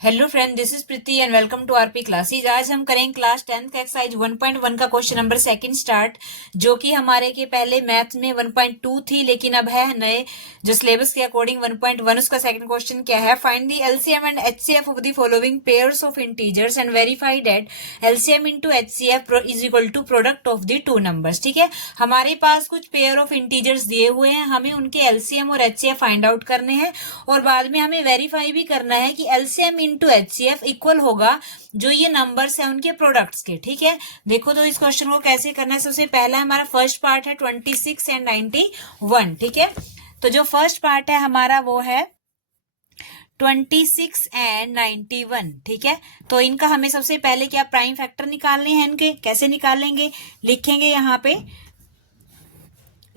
Hello friend, this is Preeti and welcome to RP classes. आज हम करेंगे क्लास 10th का एक्सरसाइज 1.1 का क्वेश्चन नंबर सेकंड स्टार्ट, जो कि हमारे के पहले मैथ में 1.2 थी, लेकिन अब है नए जो सिलेबस के अकॉर्डिंग 1.1। उसका सेकंड क्वेश्चन क्या है? Find the LCM and HCF of the following pairs of integers and verify that LCM into HCF is equal to product of the two numbers. ठीक है, हमारे पास कुछ पेयर ऑफ इंटीजर्स दिए हुए हैं, हमें उनके एलसीएम और एचसीएफ फाइंड आउट करने हैं और बाद में हमें वेरीफाई भी करना है कि एलसीएम इनटू एचसीएफ इक्वल होगा जो ये नंबर्स है उनके प्रोडक्ट्स के। ठीक है, देखो तो इस क्वेश्चन को कैसे करना है। सबसे पहला हमारा फर्स्ट पार्ट है 26 एंड 91। ठीक है, तो जो फर्स्ट पार्ट है हमारा वो है 26 एंड 91। ठीक है, तो इनका हमें सबसे पहले क्या प्राइम फैक्टर निकालने हैं। इनके कैसे निकालेंगे? लिखेंगे यहाँ पे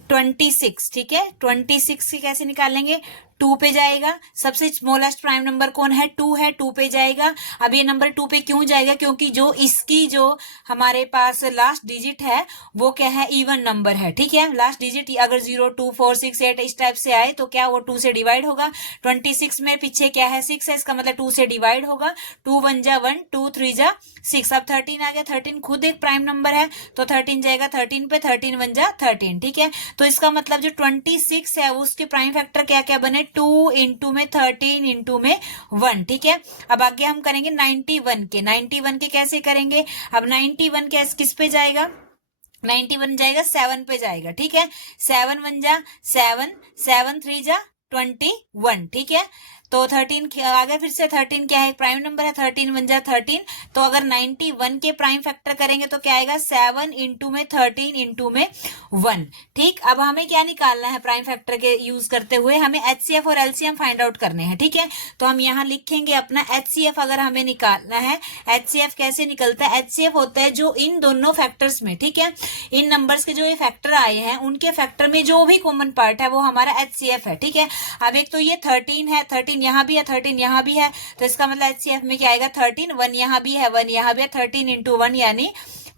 26। ठीक है, 26 की कैसे निकालेंगे? 2 पे जाएगा। सबसे स्मॉलेस्ट प्राइम नंबर कौन है? 2 है, 2 पे जाएगा। अब ये नंबर 2 पे क्यों जाएगा? क्योंकि जो इसकी जो हमारे पास लास्ट डिजिट है वो क्या है? इवन नंबर है। ठीक है, लास्ट डिजिट अगर 0, 2, 4, 6, 8 इस टाइप से आए तो क्या वो 2 से डिवाइड होगा। 26 में पीछे क्या है? 6 है, इसका मतलब 2 से डिवाइड होगा। 2 1 जा 1, 2 3 जा 6। अब 13 आ गया। 13 खुद एक प्राइम नंबर है तो 13 जाएगा 13 पे। 13 1 जा 13। ठीक है, तो इसका मतलब जो 26 है उसके प्राइम फैक्टर क्या क्या बने? 2 इंटू में 13 इंटू में 1। ठीक है, अब आगे हम करेंगे 91 के। 91 के कैसे करेंगे? अब 91 किस पे जाएगा? 91 जाएगा 7 पे जाएगा। ठीक है, 7 1 जा 7, 7 3 जा 21। ठीक है, तो 13 आ गया। फिर से 13 क्या है? प्राइम नंबर है। 13 1 जा 13। तो अगर 91 के प्राइम फैक्टर करेंगे तो क्या आएगा? 7 इंटू में 13 इंटू में 1। ठीक, अब हमें क्या निकालना है? प्राइम फैक्टर के यूज करते हुए हमें एचसीएफ और एलसीएम फाइंड आउट करने हैं। ठीक है, तो हम यहाँ लिखेंगे अपना एचसीएफ अगर हमें निकालना है। एचसीएफ कैसे निकलता है? एचसीएफ होता है जो इन दोनों फैक्टर्स में, ठीक है, इन नंबर्स के जो ये फैक्टर आए हैं उनके फैक्टर में जो भी कॉमन पार्ट है वो हमारा एचसीएफ है। ठीक है, अब एक तो ये 13 है, 13 यहाँ भी है, 13 यहाँ भी है, तो इसका मतलब एचसीएफ में क्या आएगा? 13। 1 यहाँ भी है, 1 यहाँ भी है, 13 इंटू 1 यानी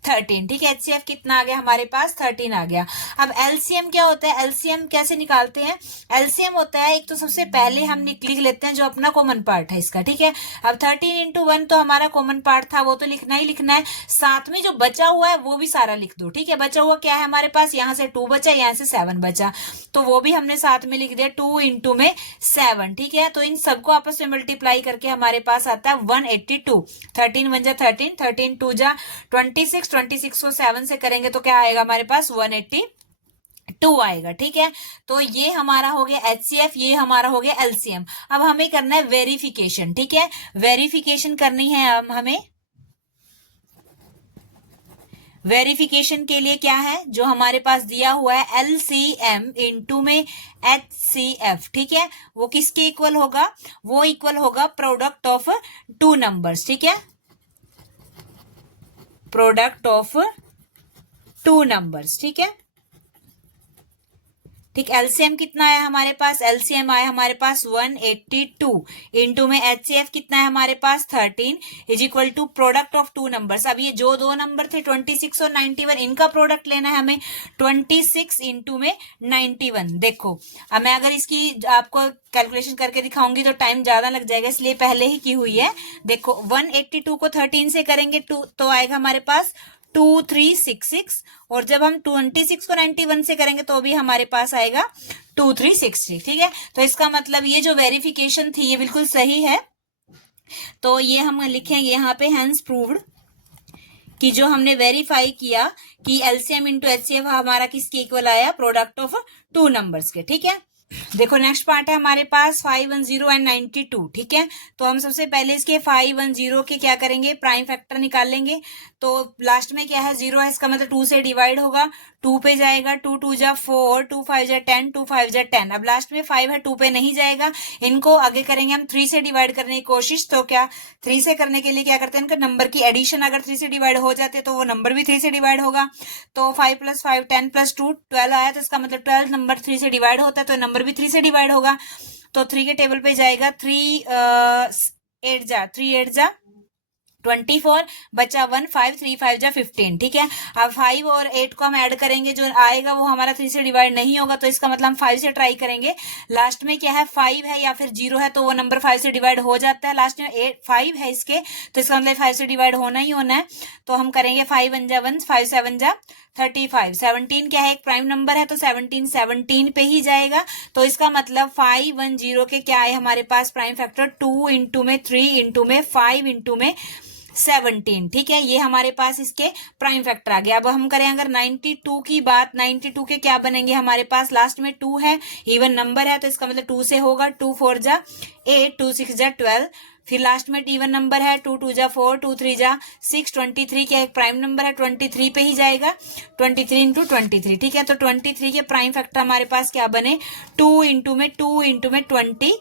13। ठीक है, एचसीएफ कितना आ गया हमारे पास? 13 आ गया। अब एलसीएम क्या होता है? एलसीएम कैसे निकालते हैं? एलसीएम होता है एक तो सबसे पहले हम लिख लेते हैं जो अपना कॉमन पार्ट है इसका। ठीक है, अब 13 इंटू 1 तो हमारा कॉमन पार्ट था, वो तो लिखना ही लिखना है। साथ में जो बचा हुआ है वो भी सारा लिख दो। ठीक है, बचा हुआ क्या है हमारे पास? यहाँ से 2 बचा, यहाँ से 7 बचा, तो वो भी हमने साथ में लिख दिया 2 इंटू में 7। ठीक है, तो इन सबको आपस में मल्टीप्लाई करके हमारे पास आता है 182। 13 1 जा 13, 13 2 जा 26, 26 को 7 से करेंगे तो क्या आएगा हमारे पास? 182 आएगा। ठीक है, तो ये हमारा हो गया एचसीएफ, ये हमारा हो गया एलसीएम। अब हमें करना है वेरिफिकेशन। ठीक है, वेरिफिकेशन करनी है हमें। वेरिफिकेशन के लिए क्या है जो हमारे पास दिया हुआ है? एलसीएम इंटू में एचसीएफ। ठीक है, वो किसके इक्वल होगा? वो इक्वल होगा प्रोडक्ट ऑफ टू नंबर्स। ठीक है, प्रोडक्ट ऑफ टू नंबर्स। ठीक है, ठीक, एलसीएम कितना है हमारे पास? एलसीएम आया हमारे पास 182 इंटू में एचसीएफ कितना है हमारे पास? 13 is equal to product of two numbers. अब ये जो दो नंबर थे 26 और 91, इनका प्रोडक्ट लेना है हमें। 26 इंटू में 91। देखो, अब मैं अगर इसकी आपको कैलकुलेशन करके दिखाऊंगी तो टाइम ज्यादा लग जाएगा, इसलिए पहले ही की हुई है। देखो 182 को 13 से करेंगे तो आएगा हमारे पास 2366, और जब हम 26 को 91 से करेंगे तो भी हमारे पास आएगा 2360। ठीक है, तो इसका मतलब ये जो वेरिफिकेशन थी ये बिल्कुल सही है। तो ये हम लिखेंगे यहाँ पे हैंस प्रूव्ड, कि जो हमने वेरीफाई किया कि एलसीएम इंटू एचसीएफ हमारा किसके इक्वल आया? प्रोडक्ट ऑफ टू नंबर्स के। ठीक है, देखो नेक्स्ट पार्ट है हमारे पास 510 एंड 92। ठीक है, तो हम सबसे पहले इसके 510 के क्या करेंगे? प्राइम फैक्टर निकालेंगे। तो लास्ट में क्या है? 0 है, इसका मतलब 2 से डिवाइड होगा। 2 पे जाएगा, 2 2 जा 4, 2 5 जा 10, 2 5 जा 10। अब लास्ट में 5 है, 2 पे नहीं जाएगा। इनको आगे करेंगे हम 3 से डिवाइड करने की कोशिश। तो क्या 3 से करने के लिए क्या करते हैं? इनका नंबर की एडिशन अगर 3 से डिवाइड हो जाते तो वो नंबर भी 3 से डिवाइड होगा। तो 5 + 5 10 + 2 12 आया, तो इसका मतलब 12 नंबर 3 से डिवाइड होता है तो नंबर भी 3 से डिवाइड होगा। तो 3 के टेबल पे जाएगा 3 8 जा 3 8 जा 24 बचा 1, 5 3 5 जा 15, ठीक है। अब 5 और 8 को हम ऐड करेंगे, जो आएगा वो हमारा 3 से डिवाइड नहीं होगा, तो इसका मतलब हम 5 से ट्राई करेंगे। लास्ट में क्या है, 5 है या फिर 0 है, तो वो नंबर 5 से डिवाइड हो जाता है। लास्ट में 5 है इसके, तो इसका मतलब 5 से डिवाइड होना ही होना है। तो हम करेंगे 5 1 जा 1, 5 7 जा 35। 17 क्या है, एक प्राइम नंबर है, तो 17 पे ही जाएगा। तो इसका मतलब 510 के क्या है हमारे पास प्राइम फैक्टर, 2 इंटू में 3 इंटू में 5 इंटू में 17, ठीक है। ये हमारे पास इसके प्राइम फैक्टर आ गया। अब हम करें अगर 92 की बात, 92 के क्या बनेंगे हमारे पास, लास्ट में 2 है, इवन नंबर है, तो इसका मतलब 2 से होगा। 2 4 जा 8, 2 6 जा 12, फिर लास्ट में इवन नंबर है, 2 2 जा 4, 2 3 जा 6, 23 क्या एक प्राइम नंबर है, 23 पे ही जाएगा। 23 इंटू 23, ठीक है। तो 23 के प्राइम फैक्टर हमारे पास क्या बने, 2 इंटू में 23,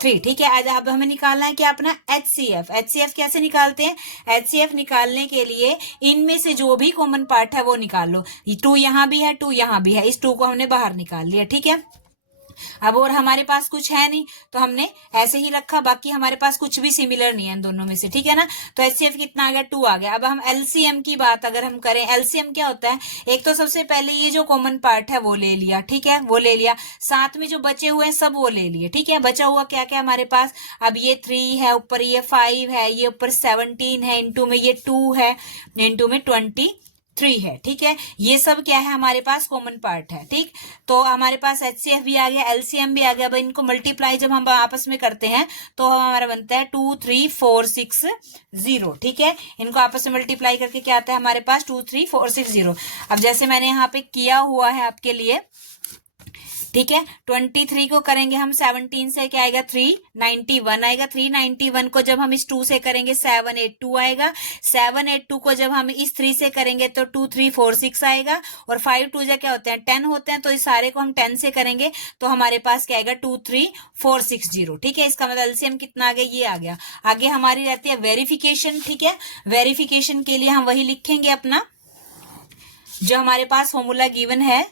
ठीक है। आज अब हमें निकालना है क्या, अपना HCF। HCF कैसे निकालते हैं, HCF निकालने के लिए इनमें से जो भी कॉमन पार्ट है वो निकाल लो। 2 यहाँ भी है, 2 यहाँ भी है, इस 2 को हमने बाहर निकाल लिया, ठीक है। अब और हमारे पास कुछ है नहीं, तो हमने ऐसे ही रखा, बाकी हमारे पास कुछ भी सिमिलर नहीं है इन दोनों में से, ठीक है ना। तो HCF कितना आ गया, 2 आ गया। अब हम LCM की बात अगर हम करें, LCM क्या होता है, एक तो सबसे पहले ये जो कॉमन पार्ट है वो ले लिया, ठीक है, वो ले लिया, साथ में जो बचे हुए हैं सब वो ले लिए, ठीक है। बचा हुआ क्या क्या हमारे पास, अब ये 3 है, ऊपर ये 5 है, ये ऊपर 17 है, इंटू में ये 2 है, इंटू में 23 है, ठीक है। ये सब क्या है हमारे पास कॉमन पार्ट है, ठीक। तो हमारे पास HCF भी आ गया, LCM भी आ गया। अब इनको मल्टीप्लाई जब हम आपस में करते हैं तो हमारा बनता है 2 3 4 6 0, ठीक है। इनको आपस में मल्टीप्लाई करके क्या आता है हमारे पास, 2 3 4 6 0। अब जैसे मैंने यहाँ पे किया हुआ है आपके लिए, ठीक है। 23 को करेंगे हम 17 से, क्या आएगा, 391 आएगा। 391 को जब हम इस 2 से करेंगे 782 आएगा। 782 को जब हम इस 3 से करेंगे तो 2346 आएगा। और 5 2 जा क्या होते हैं, 10 होते हैं, तो इस सारे को हम 10 से करेंगे तो हमारे पास क्या आएगा, 23460, ठीक है। इसका मतलब एलसीएम कितना आ गया, ये आ गया। आगे हमारी रहती है वेरिफिकेशन, ठीक है। वेरिफिकेशन के लिए हम वही लिखेंगे अपना जो हमारे पास फॉर्मूला गिवन है।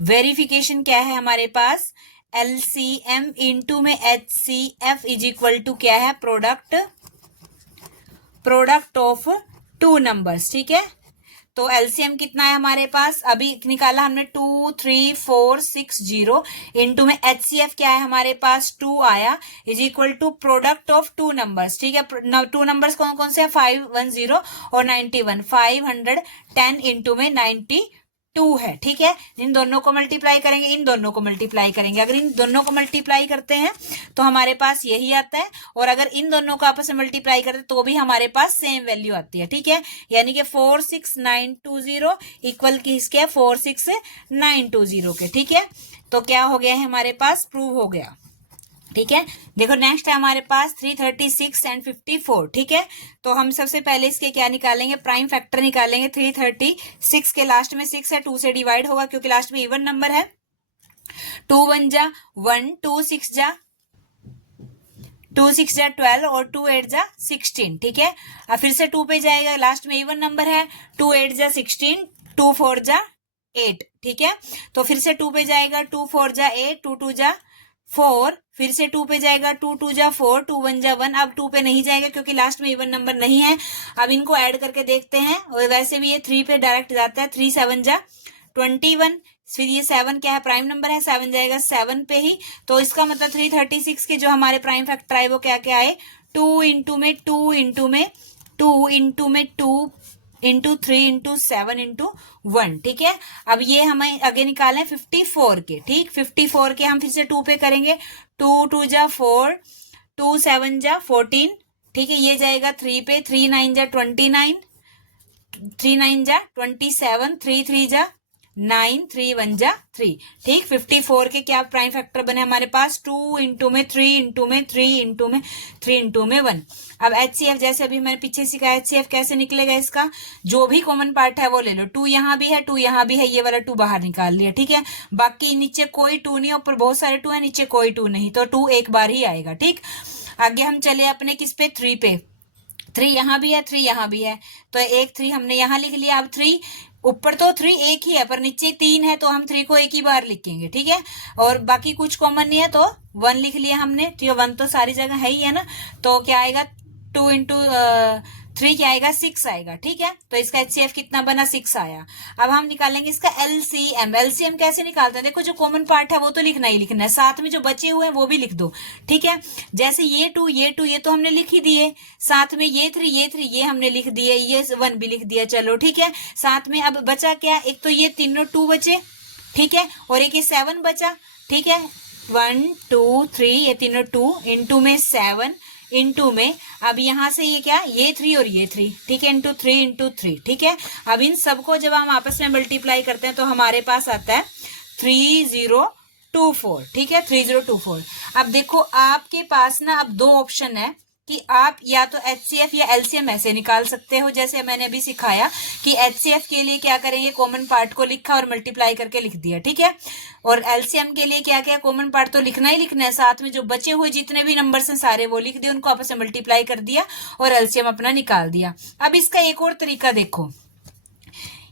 वेरिफिकेशन क्या है हमारे पास, LCM इंटू में HCF इज इक्वल टू क्या है, प्रोडक्ट ऑफ 2 नंबर्स, ठीक है। तो LCM कितना है हमारे पास, अभी निकाला हमने 23460, इंटू में HCF क्या है हमारे पास, 2 आया, is equal to product of 2 numbers, ठीक है। 2 नंबर्स कौन कौन से हैं, 510 और 91, 510 इंटू में 92 है, ठीक है। इन दोनों को मल्टीप्लाई करेंगे, इन दोनों को मल्टीप्लाई करेंगे। अगर इन दोनों को मल्टीप्लाई करते हैं तो हमारे पास यही आता है, और अगर इन दोनों को आपस में मल्टीप्लाई करते हैं तो भी हमारे पास सेम वैल्यू आती है, ठीक है। यानी कि 46920 इक्वल किसके, 46920 के, ठीक है। तो क्या हो गया है हमारे पास, प्रूव हो गया, ठीक है। देखो नेक्स्ट है हमारे पास 336 एंड 54, ठीक है। तो हम सबसे पहले इसके क्या निकालेंगे, प्राइम फैक्टर निकालेंगे। 336 के लास्ट में 6 है, 2 से डिवाइड होगा क्योंकि लास्ट में इवन नंबर है। 2 1 जा 1, 2 6 जा 12 और 2 8 जा 16, ठीक है। अब फिर से 2 पे जाएगा, लास्ट में इवन नंबर है, 2 8 जा 16, 2 4 जा 8, ठीक है। तो फिर से 2 पे जाएगा, 2 4 जा 8, 2 2 जा 4, फिर से 2 पे जाएगा, 2 2 जा 4, 2 1 जा 1। अब 2 पे नहीं जाएगा क्योंकि लास्ट में इवन नंबर नहीं है। अब इनको ऐड करके देखते हैं, और वैसे भी ये 3 पे डायरेक्ट जाता है, 3 7 जा 21, फिर ये 7 क्या है, प्राइम नंबर है, 7 जाएगा 7 पे ही। तो इसका मतलब 336 के जो हमारे प्राइम फैक्टर आए वो क्या क्या आए, 2 इंटू में 2 इंटू में 2 इंटू में 2 इंटू 3 इंटू 7 इंटू 1, ठीक है। अब ये हमें आगे निकाले 54 के, ठीक। 54 के हम फिर से 2 पे करेंगे, 2 2 जा 4, 2 7 जा 14, ठीक है। ये जाएगा 3 पे, 3 9 जा 29, 3 9 जा 27, 3 3 जा 9, 3 1 जा 3, ठीक। 54 के क्या प्राइम फैक्टर बने हमारे पास, 2 इंटू में 3 इंटू में 3 इंटू में 3 इंटू में 1। अब HCF जैसे अभी मैंने पीछे सिखाया, HCF कैसे निकलेगा, इसका जो भी कॉमन पार्ट है वो ले लो। 2 यहाँ भी है, 2 यहाँ भी है, ये वाला 2 बाहर निकाल लिया, ठीक है। बाकी नीचे कोई 2 नहीं, ऊपर बहुत सारे 2 है, नीचे कोई 2 नहीं, तो 2 एक बार ही आएगा, ठीक। आगे हम चले अपने किस पे, 3 पे। 3 यहाँ भी है, 3 यहाँ भी है, तो एक 3 हमने यहाँ लिख लिया। अब 3 ऊपर तो 3 एक ही है पर नीचे 3 है, तो हम 3 को एक ही बार लिखेंगे, ठीक है। और बाकी कुछ कॉमन नहीं है तो 1 लिख लिया हमने, ठीक है। 1 तो सारी जगह है ही है ना, तो क्या आएगा, 2 इंटू 3 क्या आएगा 6 आएगा, ठीक है। तो इसका HCF कितना बना 6 आया। अब हम निकालेंगे इसका LCM। LCM कैसे निकालते हैं, देखो जो कॉमन पार्ट है वो तो लिखना ही लिखना है, साथ में जो बचे हुए हैं वो भी लिख दो, ठीक है। जैसे ये 2 ये तो हमने लिख ही दिए, साथ में ये 3 ये हमने लिख दिए, ये 1 भी लिख दिया, चलो ठीक है। साथ में अब बचा क्या, एक तो ये तीनों 2 बचे, ठीक है, और एक ये 7 बचा, ठीक है। 1 2 3 ये तीनों 2 इंटू में 7 इंटू में अब यहां से ये क्या, ये 3 और ये 3, ठीक है, इंटू 3 इंटू 3, ठीक है। अब इन सबको जब हम आपस में मल्टीप्लाई करते हैं तो हमारे पास आता है 3024, ठीक है, 3024। अब देखो आपके पास ना अब 2 ऑप्शन है कि आप या तो HCF या LCM ऐसे निकाल सकते हो, जैसे मैंने अभी सिखाया कि HCF के लिए क्या करेंगे, कॉमन पार्ट को लिखा और मल्टीप्लाई करके लिख दिया, ठीक है। और LCM के लिए क्या क्या, कॉमन पार्ट तो लिखना ही लिखना है, साथ में जो बचे हुए जितने भी नंबर्स हैं सारे वो लिख दिए, उनको आपस में मल्टीप्लाई कर दिया और LCM अपना निकाल दिया। अब इसका एक और तरीका देखो,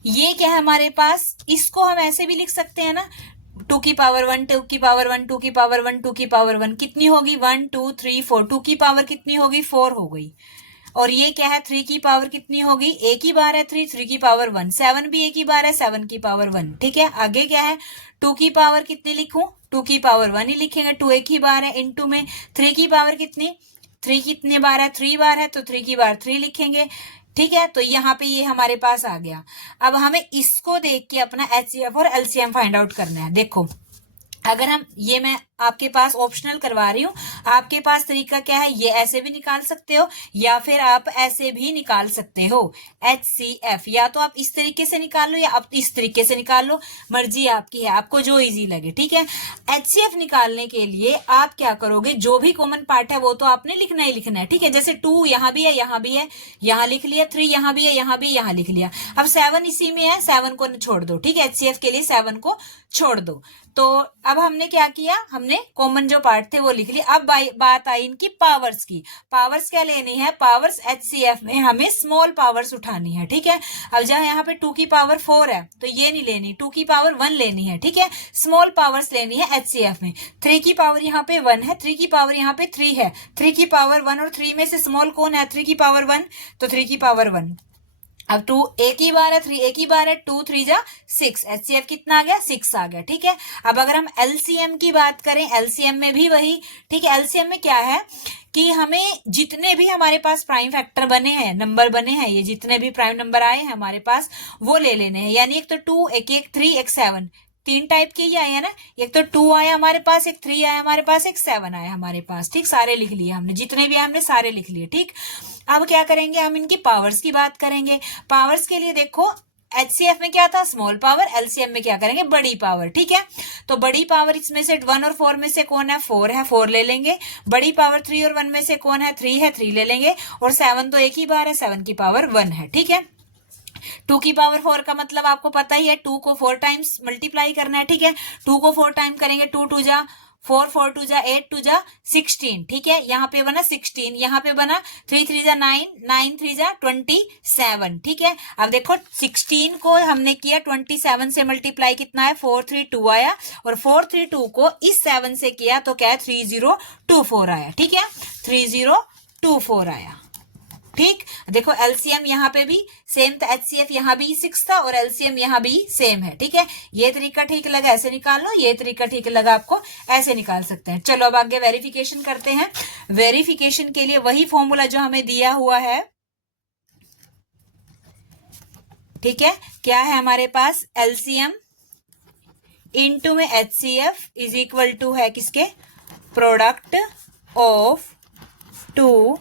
ये क्या है हमारे पास, इसको हम ऐसे भी लिख सकते हैं ना, 2 की पावर 1 2 की पावर 1 2 की पावर 1 2 की पावर 1 कितनी होगी 1 2 3 4, 2 की पावर कितनी होगी 4 हो गई। और ये क्या है 3 की पावर कितनी होगी, एक ही बार है 3, 3 की पावर 1, 7 भी एक ही बार है 7 की पावर 1, ठीक है। आगे क्या है 2 की पावर कितनी लिखूं, 2 की पावर 1 ही लिखेंगे, 2 एक ही बार है, इंटू में 3 की पावर कितनी, 3 कितने बार है 3 बार है, तो 3 की बार 3 लिखेंगे, ठीक है। तो यहाँ पे ये हमारे पास आ गया। अब हमें इसको देख के अपना HCF और LCM फाइंड आउट करना है। देखो अगर हम, ये मैं आपके पास ऑप्शनल करवा रही हूँ, आपके पास तरीका क्या है, ये ऐसे भी निकाल सकते हो या फिर आप ऐसे भी निकाल सकते हो HCF, या तो आप इस तरीके से निकाल लो या आप इस तरीके से निकाल लो, मर्जी आपकी है, आपको जो इजी लगे, ठीक है। HCF निकालने के लिए आप क्या करोगे, जो भी कॉमन पार्ट है वो तो आपने लिखना ही लिखना है, ठीक है। जैसे 2 यहाँ भी है, यहाँ भी है, यहाँ लिख लिया, 3 यहाँ भी है, यहाँ भी, यहाँ लिख लिया। अब 7 इसी में है, 7 को छोड़ दो, ठीक है, HCF के लिए 7 को छोड़ दो। तो अब हमने क्या किया, हमने कॉमन जो पार्ट थे वो लिख लिया। अब बात आई इनकी पावर्स की। पावर्स क्या लेनी है, पावर्स HCF में हमें स्मॉल पावर्स उठानी है, ठीक है। अब जहां यहाँ पे 2 की पावर 4 है तो ये नहीं लेनी, 2 की पावर 1 लेनी है, ठीक है। स्मॉल पावर्स लेनी है HCF में। 3 की पावर यहाँ पे 1 है, 3 की पावर यहाँ पे 3 है, 3 की पावर 1 और 3 में से स्मॉल कौन है, 3 की पावर 1, तो 3 की पावर 1। अब 2 एक ही बार है, 3 एक ही बार है, 2 3 जा 6, HCF कितना आ गया 6 आ गया, ठीक है। अब अगर हम LCM की बात करें, LCM में भी वही, ठीक है। LCM में क्या है कि हमें जितने भी हमारे पास प्राइम फैक्टर बने हैं, नंबर बने हैं, ये जितने भी प्राइम नंबर आए हैं हमारे पास वो ले लेने हैं। यानी एक तो 2, एक 3, एक 7, 3 टाइप के ही आए हैं ना, एक तो 2 आया हमारे पास, एक 3 आया हमारे पास, एक 7 आया हमारे पास, ठीक। सारे लिख लिए हमने, जितने भी हमने सारे लिख लिए, ठीक। अब क्या करेंगे, हम इनकी पावर्स की बात करेंगे। पावर्स के लिए देखो HCF में क्या था स्मॉल पावर, LCM में क्या करेंगे बड़ी पावर, ठीक है। तो बड़ी पावर इसमें से 1 और 4 में से कौन है, 4 है, 4 ले लेंगे। बड़ी पावर 3 और 1 में से कौन है, 3 है, 3 ले लेंगे। और 7 तो एक ही बार है, 7 की पावर 1 है, ठीक है। 2 की पावर 4 का मतलब आपको पता ही है, 2 को 4 टाइम्स मल्टीप्लाई करना है, ठीक है। 2 को 4 टाइम करेंगे, 2 2 जा 4, 4 2 जा 8, 2 जा 16, ठीक है। यहाँ पे बना 16, यहाँ पे बना 3 3 जा 9, 9 3 जा 27, ठीक है। अब देखो 16 को हमने किया 27 से मल्टीप्लाई, कितना है 432 आया, और 432 को इस 7 से किया तो क्या है 3024 आया, ठीक है, 3024 आया, ठीक। देखो LCM यहाँ पे भी सेम था, HCF यहाँ भी 6 था और LCM यहाँ भी सेम है, ठीक है। ये तरीका ठीक लगा ऐसे निकाल लो, ये तरीका ठीक लगा आपको ऐसे निकाल सकते हैं। चलो अब आगे वेरिफिकेशन करते हैं। वेरिफिकेशन के लिए वही फॉर्मूला जो हमें दिया हुआ है, ठीक है। क्या है हमारे पास, LCM इंटू में HCF इज इक्वल टू है किसके, प्रोडक्ट ऑफ 2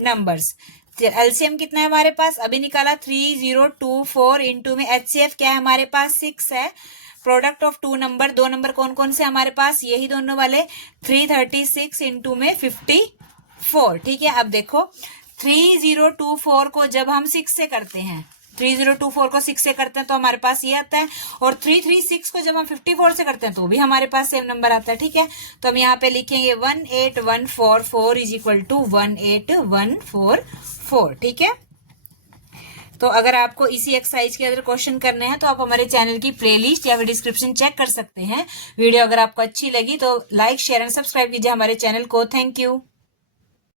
नंबर्स। LCM कितना है हमारे पास, अभी निकाला 3024 इंटू में HCF क्या है हमारे पास 6 है। प्रोडक्ट ऑफ 2 नंबर, 2 नंबर कौन कौन से हमारे पास, यही दोनों वाले, 336 इंटू में 54, ठीक है। अब देखो 3024 को जब हम 6 से करते हैं, 3024 को 6 से करते हैं तो हमारे पास ये आता है, और 336 को जब हम 54 से करते हैं तो भी हमारे पास सेम नंबर आता है, ठीक है। तो हम यहाँ पे लिखेंगे 18144 इज इक्वल टू 18144, ठीक है। तो अगर आपको इसी एक्सरसाइज के अंदर क्वेश्चन करने हैं तो आप हमारे चैनल की प्लेलिस्ट या फिर डिस्क्रिप्शन चेक कर सकते हैं। वीडियो अगर आपको अच्छी लगी तो लाइक शेयर एंड सब्सक्राइब कीजिए हमारे चैनल को। Thank you.